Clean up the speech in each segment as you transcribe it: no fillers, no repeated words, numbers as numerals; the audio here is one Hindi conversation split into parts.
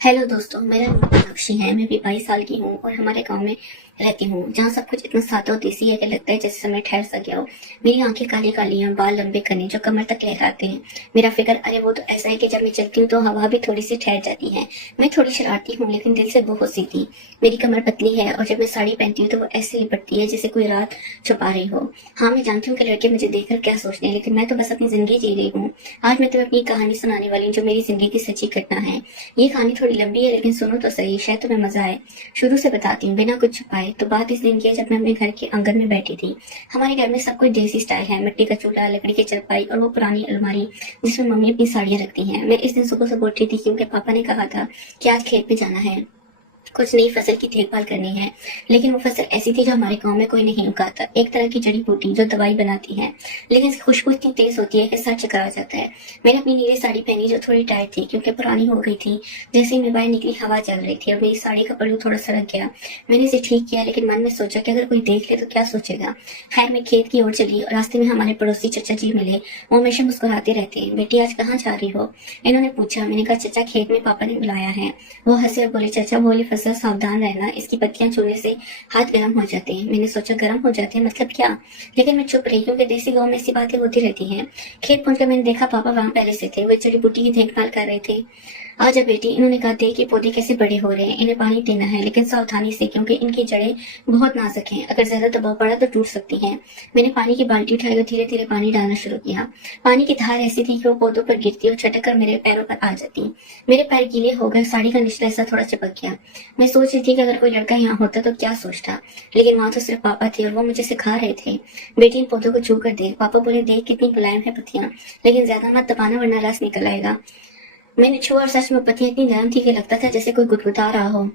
हेलो दोस्तों, मेरा नाम मीनाक्षी है। मैं भी 22 साल की हूँ और हमारे गांव में रहती हूँ, जहाँ सब कुछ इतना सादा और देसी है कि लगता है जैसे समय ठहर सा गया हो। मेरी आंखें काली काली हैं, बाल लंबे घने जो कमर तक लहराते हैं। मेरा फिगर अरे वो तो ऐसा है कि जब मैं चलती हूँ तो हवा भी थोड़ी सी ठहर जाती है। मैं थोड़ी शरारती हूँ लेकिन दिल से बहुत सीधी। मेरी कमर पतली है और जब मैं साड़ी पहनती हूँ तो वो ऐसे लिपटती है जैसे कोई रात छुपा रही हो। हाँ, मैं जानती हूँ कि लड़के मुझे देखकर क्या सोचते हैं, लेकिन मैं तो बस अपनी जिंदगी जी रही हूँ। आज मैं तुम्हें अपनी कहानी सुनाने वाली हूँ जो मेरी जिंदगी की सच्ची घटना है। ये कहानी थोड़ी लंबी है लेकिन सुनो तो सही, शायद तुम्हें मजा आए। शुरू से बताती हूँ बिना कुछ छुपाए। तो बात इस दिन की है जब मैं अपने घर के आंगन में बैठी थी। हमारे घर में सब कुछ देसी स्टाइल है, मिट्टी का चूल्हा, लकड़ी की चारपाई और वो पुरानी अलमारी जिसमें मम्मी अपनी साड़ियाँ रखती हैं। मैं इस दिन सुबह से उठी थी क्योंकि पापा ने कहा था कि आज खेत में जाना है, कुछ नई फसल की देखभाल करनी है। लेकिन वो फसल ऐसी थी जो हमारे गांव में कोई नहीं उगाता, एक तरह की जड़ी बूटी जो दवाई बनाती है, लेकिन इसकी खुशबू इतनी तेज होती है कि सर चकरा जाता है। मैंने अपनी नीली साड़ी पहनी जो थोड़ी टाइट थी क्योंकि पुरानी हो गई थी। जैसे ही मैं बाहर निकली हवा चल रही थी और मेरी साड़ी का पल्लू थोड़ा सरक गया। मैंने इसे ठीक किया लेकिन मन में सोचा कि अगर कोई देख ले तो क्या सोचेगा। खैर, मैं खेत की ओर चली और रास्ते में हमारे पड़ोसी चाचा जी मिले। वो हमेशा मुस्कुराते रहते हैं। बेटी, आज कहाँ जा रही हो? इन्होंने पूछा। मैंने कहा, चाचा, खेत में पापा ने बुलाया है। वो हंसे और बोले, चाचा, वो वाली फसल सावधान रहना, इसकी पत्तियां छूने से हाथ गर्म हो जाते हैं। मैंने सोचा, गर्म हो जाते हैं मतलब क्या? लेकिन मैं चुप रही क्योंकि देसी गांव में ऐसी बातें होती रहती हैं। खेत पहुंचकर मैंने देखा पापा वहां पहले से थे। वे जड़ी बूटी की देखभाल कर रहे थे। आजा बेटी, इन्होंने कहा, देख ये पौधे कैसे बड़े हो रहे हैं। इन्हें पानी देना है लेकिन सावधानी से क्योंकि इनकी जड़ें बहुत नाजुक हैं। अगर ज्यादा दबाव पड़ा तो टूट सकती हैं। मैंने पानी की बाल्टी उठाई और धीरे धीरे पानी डालना शुरू किया। पानी की धार ऐसी थी कि वो पौधों पर गिरती और छटक कर मेरे पैरों पर आ जाती। मेरे पैर गीले हो गए, साड़ी का निचला हिस्सा थोड़ा चिपक गया। मैं सोच रही थी कि अगर कोई लड़का यहाँ होता तो क्या सोचता, लेकिन वहां तो सिर्फ पापा थे और वो मुझे सिखा रहे थे, बेटी इन पौधों को छू कर देख। पापा बोले, देख कितनी मुलायम है पत्तियां, लेकिन ज्यादा मत दबाना वरना रस निकल आएगा। मैंने छुआ और सच में पत्तियां इतनी नरम थी कि लगता था जैसे कोई गुदगुदा रहा हो।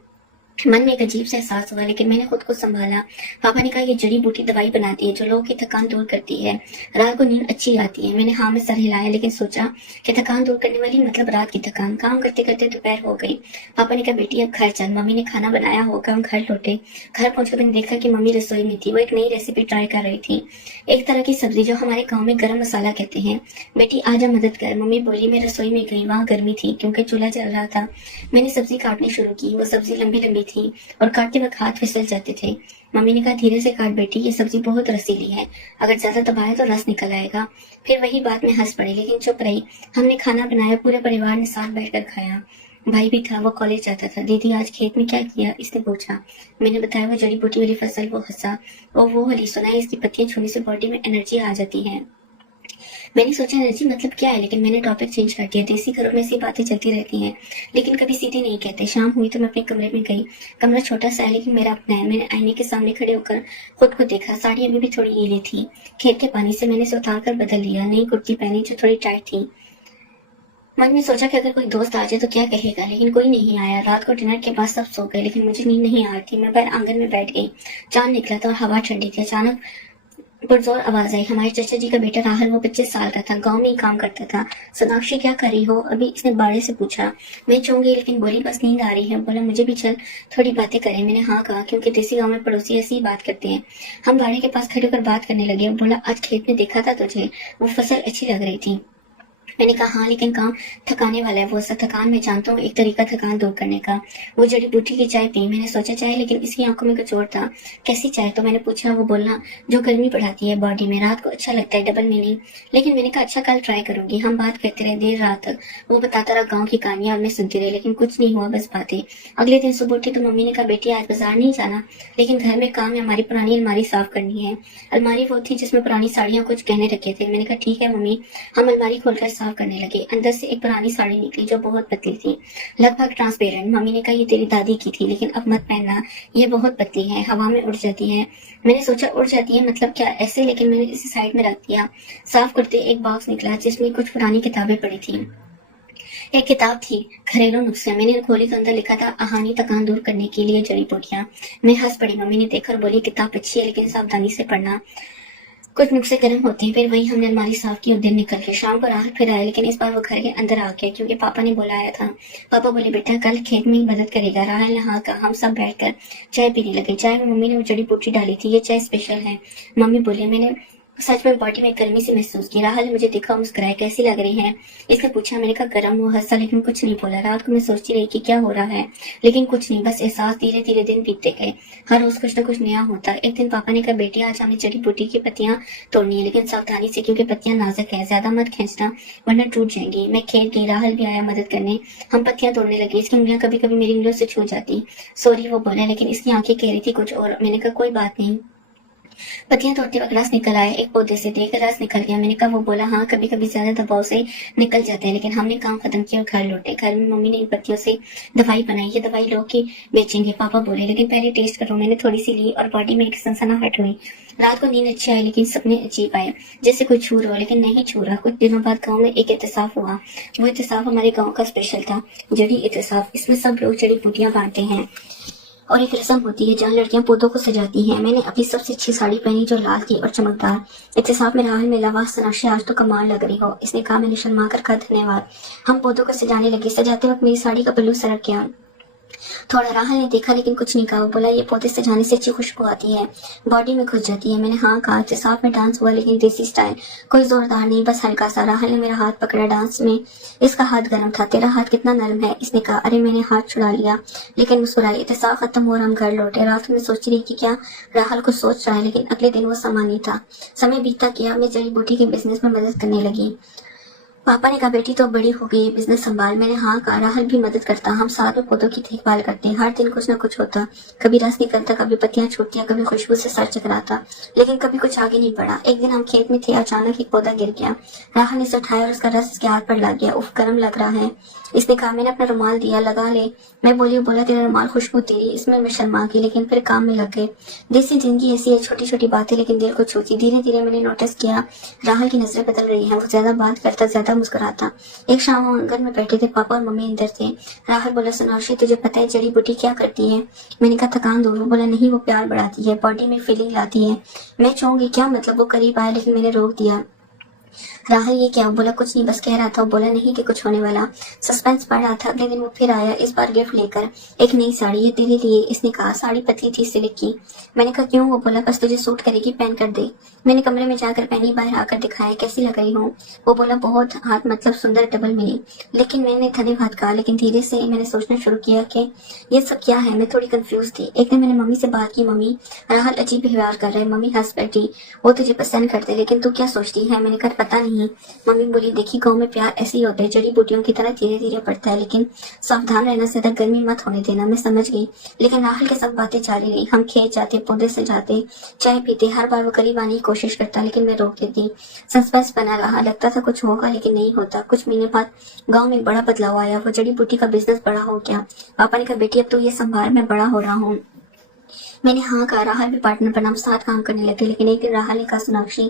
मन में एक अजीब सा एहसास हुआ लेकिन मैंने खुद को संभाला। पापा ने कहा, ये जड़ी बूटी दवाई बनाती है जो लोगों की थकान दूर करती है, रात को नींद अच्छी आती है। मैंने हाँ में सर हिलाया लेकिन सोचा कि थकान दूर करने वाली मतलब रात की थकान। काम करते करते दोपहर हो गई। पापा ने कहा, बेटी अब घर चल, मम्मी ने खाना बनाया होगा। हम घर लौटे। घर पहुंचकर मैंने देखा कि मम्मी रसोई में थी। वो एक नई रेसिपी ट्राई कर रही थी, एक तरह की सब्जी जो हमारे गाँव में गरम मसाला कहते हैं। बेटी आजा मदद कर, मम्मी बोली। मैं रसोई में गई। वहाँ गर्मी थी क्योंकि चूल्हा जल रहा था। मैंने सब्जी काटनी शुरू की। वो सब्जी लंबी लंबी थी और काटते वक्त हाथ फिसल जाते थे। मम्मी ने कहा, धीरे से काट बेटी, ये सब्जी बहुत रसीली है, अगर ज्यादा दबाए तो रस निकल आएगा। फिर वही बात में हंस पड़ी लेकिन चुप रही। हमने खाना बनाया, पूरे परिवार ने साथ बैठकर खाया। भाई भी था, वो कॉलेज जाता था। दीदी, आज खेत में क्या किया? इसने पूछा। मैंने बताया, वो जड़ी बूटी वाली फसल। वो हंसा। और वो वाली सुना है, इसकी पत्तियां छूने से बॉडी में एनर्जी आ जाती है। मैंने सोचा एनर्जी मतलब क्या है, लेकिन मैंने टॉपिक चेंज कर दिया। देसी घरों में ऐसी बातें चलती रहती हैं लेकिन कभी सीधे नहीं कहते। शाम हुई तो मैं अपने कमरे में गई। कमरा छोटा सा है लेकिन मेरा अपना है। मैंने आईने के सामने खड़े होकर खुद को देखा। साड़ी अभी भी थोड़ी गीली थी। खेत के पानी से मैंने इसे उतार कर बदल लिया। नई कुर्ती पहनी जो थोड़ी टाइट थी। मन में सोचा कि अगर कोई दोस्त आ जाए तो क्या कहेगा, लेकिन कोई नहीं आया। रात को डिनर के बाद सब सो गए लेकिन मुझे नींद नहीं आ रही थी। मैं बाहर आंगन में बैठ गई। चांद निकला था और हवा ठंडी थी। अचानक पुरजोर आवाज आई। हमारे चाचा जी का बेटा राहुल, वो 25 साल का था, गांव में ही काम करता था। सोनाक्षी, क्या कर रही हो अभी? इसने बाड़े से पूछा। मैं चौंक गई लेकिन बोली, बस नींद आ रही है। बोला, मुझे भी चल, थोड़ी बातें करें। मैंने हाँ कहा क्योंकि देसी गांव में पड़ोसी ऐसी ही बात करते हैं। हम बाड़े के पास खड़े होकर बात करने लगे। बोला, आज खेत में देखा था तुझे, वो फसल अच्छी लग रही थी। मैंने कहा, हाँ, लेकिन काम थकाने वाला है। वो सा थकान मैं जानता हूँ, एक तरीका थकान दूर करने का। वो जड़ी बूटी की चाय पी। मैंने सोचा चाय, लेकिन इसकी आंखों में कुछ और था। कैसी चाय? तो मैंने पूछा। वो बोलना, जो गर्मी बढ़ाती है बॉडी में, रात को अच्छा लगता है। Double meaning. लेकिन मैंने कहा, अच्छा, कल ट्राई करूंगी। हम बात करते रहे देर रात तक। वो बताता रहा गाँव की कहानियां और मैं सुनती रही लेकिन कुछ नहीं हुआ, बस बातें। अगले दिन सुबह उठी तो मम्मी ने कहा, बेटी आज बाजार नहीं जाना, लेकिन घर में काम है, हमारी पुरानी अलमारी साफ करनी है। अलमारी वो थी जिसमें पुरानी साड़ियां कुछ गहने रखे थे। मैंने कहा, ठीक है मम्मी। हम अलमारी खोलकर साफ करने लगे। अंदर से एक पुरानी साड़ी निकली जो बहुत पतली थी, लगभग ट्रांसपेरेंट। मम्मी ने कहा, ये तेरी दादी की थी लेकिन अब मत पहनना, ये बहुत पतली है, हवा में उड़ जाती है। मैंने सोचा, उड़ जाती है मतलब क्या? ऐसे, लेकिन मैंने इसे साइड में रख दिया। साफ करते एक बॉक्स निकला जिसमें कुछ पुरानी किताबें पड़ी थी। एक किताब थी, घरेलू नुस्खे। मैंने खोली तो अंदर लिखा था, आहानी थकान दूर करने के लिए जड़ी बूटियां। मैं हंस पड़ी। मम्मी ने देखा और बोली, किताब अच्छी है लेकिन सावधानी से पढ़ना, कुछ नुस्खे गर्म होते हैं। फिर वही हमने अलमारी साफ की और दिन निकल गए। शाम को राहत फिर आया लेकिन इस बार वो घर के अंदर आ गया क्योंकि पापा ने बुलाया था। पापा बोले, बेटा कल खेत में ही मदद करेगा। राहल ने हाँ कहा। हम सब बैठकर चाय पीने लगे। चाय में मम्मी ने वो जड़ी बूटी डाली थी। ये चाय स्पेशल है, मम्मी बोली। मैंने सच में बॉडी में गर्मी से महसूस की। राहुल ने मुझे देखा, मुस्कुराया, कैसी लग रही है इसने पूछा। मैंने कहा गर्म। वो हंसा लेकिन कुछ नहीं बोला। रात को मैं सोचती रही कि क्या हो रहा है, लेकिन कुछ नहीं, बस एहसास। धीरे धीरे दिन बीतते गए, हर रोज कुछ न कुछ नया होता। एक दिन पापा ने कहा बेटी आज हमें जड़ी बूटी की पत्तियां तोड़नी है, लेकिन सावधानी से, क्योंकि पत्तियां नाजुक है, ज्यादा मत खींचना वरना टूट जाएंगी। मैं खेत गई, राहुल भी आया मदद करने। हम पत्तियां तोड़ने लगे। इसकी उंगलियां कभी कभी मेरी उंगलियों से छू जाती। सॉरी वो बोला, लेकिन इसकी आंखें कह रही थी कुछ और। मैंने कहा कोई बात नहीं। पत्तियां तोड़ते वक्त रस निकल आया, एक पौधे से देख रस निकल गया। मैंने कहा, वो बोला हाँ कभी कभी ज्यादा दबाव से निकल जाते हैं, लेकिन हमने काम खत्म किया और घर लौटे। घर में मम्मी ने इन पत्तियों से दवाई बनाई। ये दवाई लोग की बेचेंगे पापा बोले, लेकिन पहले टेस्ट करो। मैंने थोड़ी सी ली और बॉडी में एक सनसनाहट हुई। रात को नींद अच्छी आई, लेकिन सपने अजीब आए, जैसे कोई छू रहा हो लेकिन नहीं छू रहा। कुछ दिनों बाद गाँव में एक एहतिसाब हुआ। वो एहतिसाब हमारे गाँव का स्पेशल था, जड़ी एहतिसाब। इसमें सब लोग जड़ी बूटियां बांटते हैं और एक रस्म होती है जहाँ लड़कियां पौधों को सजाती हैं। मैंने अपनी सबसे अच्छी साड़ी पहनी जो लाल थी और चमकदार। एहतिसाब में राहुल मिला, वाह सनाशी आज तो कमाल लग रही हो, इसने कहा। मैंने शर्मा कर कहा धन्यवाद। हम पौधों को सजाने लगे। सजाते वक्त मेरी साड़ी का पल्लू सरक गया। थोड़ा राहुल ने देखा लेकिन कुछ नहीं कहा। वो बोला ये पौधे सजाने से अच्छी खुशबू आती है, बॉडी में घुस जाती है। मैंने हाँ कहा। एहतिसाब में डांस हुआ, लेकिन देसी स्टाइल, कोई जोरदार नहीं, बस हल्का सा। राहुल ने मेरा हाथ पकड़ा। डांस में इसका हाथ गर्म था। तेरा हाथ कितना नरम है, इसने कहा। अरे मैंने हाथ छुड़ा लिया लेकिन मुस्कुराई। एहतिसाब खत्म हुआ और हम घर लौटे। रात में सोच रही कि क्या राहुल कुछ सोच रहा है, लेकिन अगले दिन वो समा नहीं था। समय बीतता गया, मैं जड़ी बूटी के बिजनेस में मदद करने लगी। पापा ने कहा बेटी तो बड़ी हो गई, बिजनेस संभाल। मैंने हाँ कहा। राहुल भी मदद करता, हम साथ में पौधों की देखभाल करते। हर दिन कुछ न कुछ होता, कभी रस निकलता, कभी पत्तियां छूटती, कभी खुशबू से सर चकराता, लेकिन कभी कुछ आगे नहीं बढ़ा। एक दिन हम खेत में थे, अचानक एक पौधा गिर गया। राहुल ने उसे उठाया और उसका रस उसके हाथ पर लग गया। उफ गर्म लग रहा है, इसने कहा। मैंने अपना रुमाल दिया, लगा ले। मैं बोला तेरा रुमाल खुशबू तेरी। इसमें मैं शर्मा गई, लेकिन फिर काम में लग गए। देसी जिंदगी ऐसी है, छोटी छोटी बातें लेकिन दिल को छूती। धीरे धीरे मैंने नोटिस किया राहुल की नजरें बदल रही हैं। वो ज्यादा बात करता, ज्यादा मुस्कुराता। एक शाम हम आंगन में बैठे थे, पापा और मम्मी अंदर थे। राहुल बोला सोनाक्षी तुझे पता है जड़ी बूटी क्या करती है? मैंने कहा थकान दूर। वो बोला नहीं, वो प्यार बढ़ाती है, बॉडी में फीलिंग लाती है। मैं चाहूंगी क्या मतलब? वो करीब आया लेकिन मैंने रोक दिया। राहुल ये क्या? बोला कुछ नहीं, बस कह रहा था। बोला नहीं कि कुछ होने वाला। सस्पेंस बढ़ रहा था। अगले दिन वो फिर आया, इस बार गिफ्ट लेकर, एक नई साड़ी। ये तेरे लिए, इसने कहा। साड़ी पतली थी, सिल्क की। मैंने कहा क्यों? वो बोला बस तुझे सूट करेगी, पहन कर दे। मैंने कमरे में जाकर पहनी, बाहर आकर दिखाया कैसी लग रही हूँ। वो बोला बहुत, हाथ मतलब सुंदर, डबल मिली। लेकिन मैंने धन्यवाद कहा, लेकिन धीरे से मैंने सोचना शुरू किया कि ये सब क्या है। मैं थोड़ी कंफ्यूज थी। एक दिन मैंने मम्मी से बात की, मम्मी राहुल अजीब व्यवहार कर रहे हैं। मम्मी हंस बैठी, वो तुझे पसंद करते, लेकिन तू क्या सोचती है? मैंने कहा पता नहीं। मम्मी बोली देखी गाँव में प्यार ऐसे ही होता है, जड़ी बूटियों की तरह धीरे धीरे बढ़ता है, लेकिन सावधान रहना, ज्यादा गर्मी मत होने देना। मैं समझ गई, लेकिन राहुल के साथ बातें जारी रही। हम खेत जाते, पौधे से जाते, चाय पीते। हर बार वो करीब आने की कोशिश करता, लेकिन मैं रोक देती। सस्पेंस बना रहा, लगता था कुछ होगा लेकिन नहीं होता। कुछ महीने बाद गाँव में एक बड़ा बदलाव आया। वो जड़ी बूटी का बिजनेस बड़ा हो गया। पापा ने कहा बेटी अब तो ये संभाल, मैं बड़ा हो रहा हूँ। मैंने हाँ कहा। राहुल भी पार्टनर बना, हम साथ काम करने लगे। लेकिन एक दिन राहुल ने कहा सोनाक्षी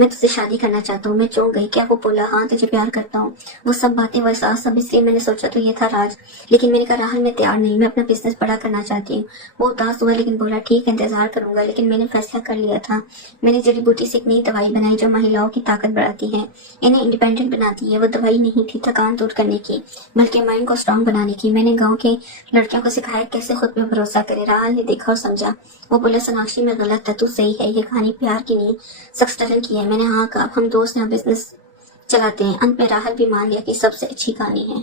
मैं तुझसे शादी करना चाहता हूँ। मैं चौंक गई। क्या? वो बोला हाँ तुझे प्यार करता हूँ। वो सब बातें, वो एहसास सब इसलिए मैंने सोचा तो ये था राज। लेकिन मैंने कहा राहुल मैं तैयार नहीं, मैं अपना बिजनेस बड़ा करना चाहती हूँ। वो उदास हुआ लेकिन बोला ठीक है इंतजार करूंगा। लेकिन मैंने फैसला कर लिया था। मैंने जड़ी बूटी से एक नई दवाई बनाई जो महिलाओं की ताकत बढ़ाती है, इन्हें इंडिपेंडेंट बनाती है। वो दवाई नहीं थी थकान दूर करने की, बल्कि माइंड को स्ट्रांग बनाने की। मैंने गाँव के लड़कियों को सिखाया कैसे खुद पे भरोसा करे। राहुल ने देखा और समझा। वो बोले सोनाक्षी में गलत था, तू सही है, ये कहानी प्यार की नहीं सक्सेसफुल की है। मैंने हाँ कहा। हम दोस्त हैं, बिजनेस चलाते हैं। अंत में राहुल भी मान लिया कि सबसे अच्छी कहानी है।